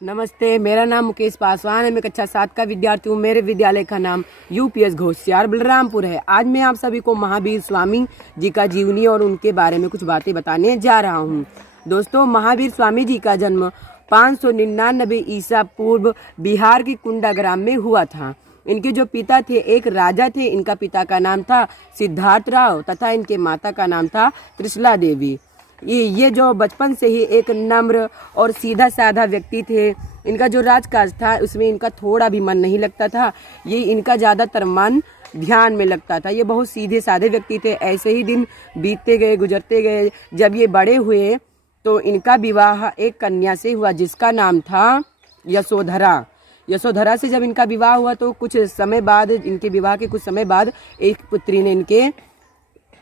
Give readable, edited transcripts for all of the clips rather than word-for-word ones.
नमस्ते, मेरा नाम मुकेश पासवान है। मैं कक्षा 7 का विद्यार्थी हूँ। मेरे विद्यालय का नाम यूपीएस घोषयार बलरामपुर है। आज मैं आप सभी को महावीर स्वामी जी का जीवनी और उनके बारे में कुछ बातें बताने जा रहा हूँ। दोस्तों, महावीर स्वामी जी का जन्म 599 ईसा पूर्व बिहार की कुंडा ग्राम में हुआ था। इनके जो पिता थे एक राजा थे। इनका पिता का नाम था सिद्धार्थ राव तथा इनके माता का नाम था त्रिशला देवी। ये जो बचपन से ही एक नम्र और सीधा साधा व्यक्ति थे। इनका जो राजकाज था उसमें इनका थोड़ा भी मन नहीं लगता था। ये इनका ज़्यादातर मन ध्यान में लगता था। ये बहुत सीधे साधे व्यक्ति थे। ऐसे ही दिन बीतते गए, गुजरते गए। जब ये बड़े हुए तो इनका विवाह एक कन्या से हुआ जिसका नाम था यशोधरा। यशोधरा से जब इनका विवाह हुआ तो कुछ समय बाद, इनके विवाह के कुछ समय बाद एक पुत्री ने इनके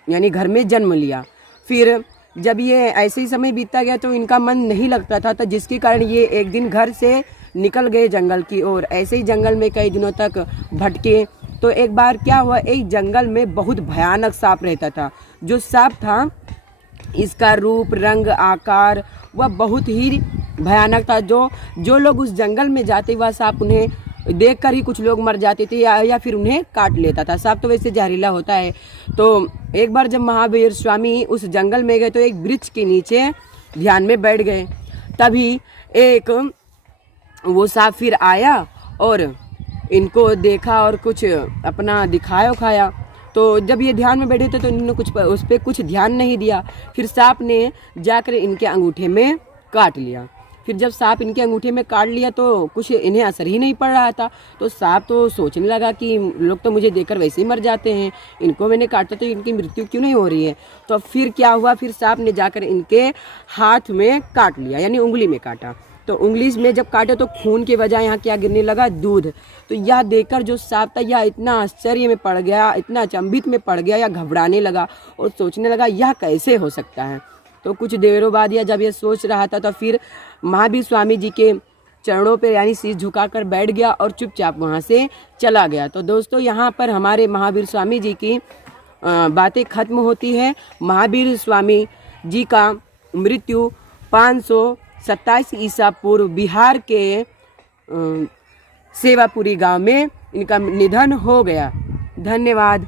यानी घर में जन्म लिया। फिर जब ये ऐसे ही समय बीतता गया तो इनका मन नहीं लगता था, तो जिसके कारण ये एक दिन घर से निकल गए जंगल की ओर। ऐसे ही जंगल में कई दिनों तक भटके तो एक बार क्या हुआ, एक जंगल में बहुत भयानक सांप रहता था। जो सांप था इसका रूप, रंग, आकार वह बहुत ही भयानक था। जो लोग उस जंगल में जाते वह सांप उन्हें देखकर ही कुछ लोग मर जाते थे या फिर उन्हें काट लेता था। सांप तो वैसे जहरीला होता है। तो एक बार जब महावीर स्वामी उस जंगल में गए तो एक वृक्ष के नीचे ध्यान में बैठ गए। तभी एक वो सांप फिर आया और इनको देखा और कुछ अपना दिखाया खाया। तो जब ये ध्यान में बैठे थे तो इन्होंने उस पर कुछ ध्यान नहीं दिया। फिर सांप ने जाकर इनके अंगूठे में काट लिया। फिर जब सांप इनके अंगूठे में काट लिया तो कुछ इन्हें असर ही नहीं पड़ रहा था। तो सांप तो सोचने लगा कि लोग तो मुझे देखकर वैसे ही मर जाते हैं, इनको मैंने काटा तो इनकी मृत्यु क्यों नहीं हो रही है। तो फिर क्या हुआ, फिर सांप ने जाकर इनके हाथ में काट लिया, यानी उंगली में काटा। तो उंगली में जब काटे तो खून के बजाय यहाँ क्या गिरने लगा, दूध। तो यह देखकर जो सांप था यह इतना आश्चर्य में पड़ गया, इतना अचंभित में पड़ गया, या घबराने लगा और सोचने लगा यह कैसे हो सकता है। तो कुछ देरों बाद या जब ये सोच रहा था तो फिर महावीर स्वामी जी के चरणों पर यानी सिर झुकाकर बैठ गया और चुपचाप वहाँ से चला गया। तो दोस्तों, यहाँ पर हमारे महावीर स्वामी जी की बातें खत्म होती है। महावीर स्वामी जी का मृत्यु 527 ईसा पूर्व बिहार के सेवापुरी गांव में इनका निधन हो गया। धन्यवाद।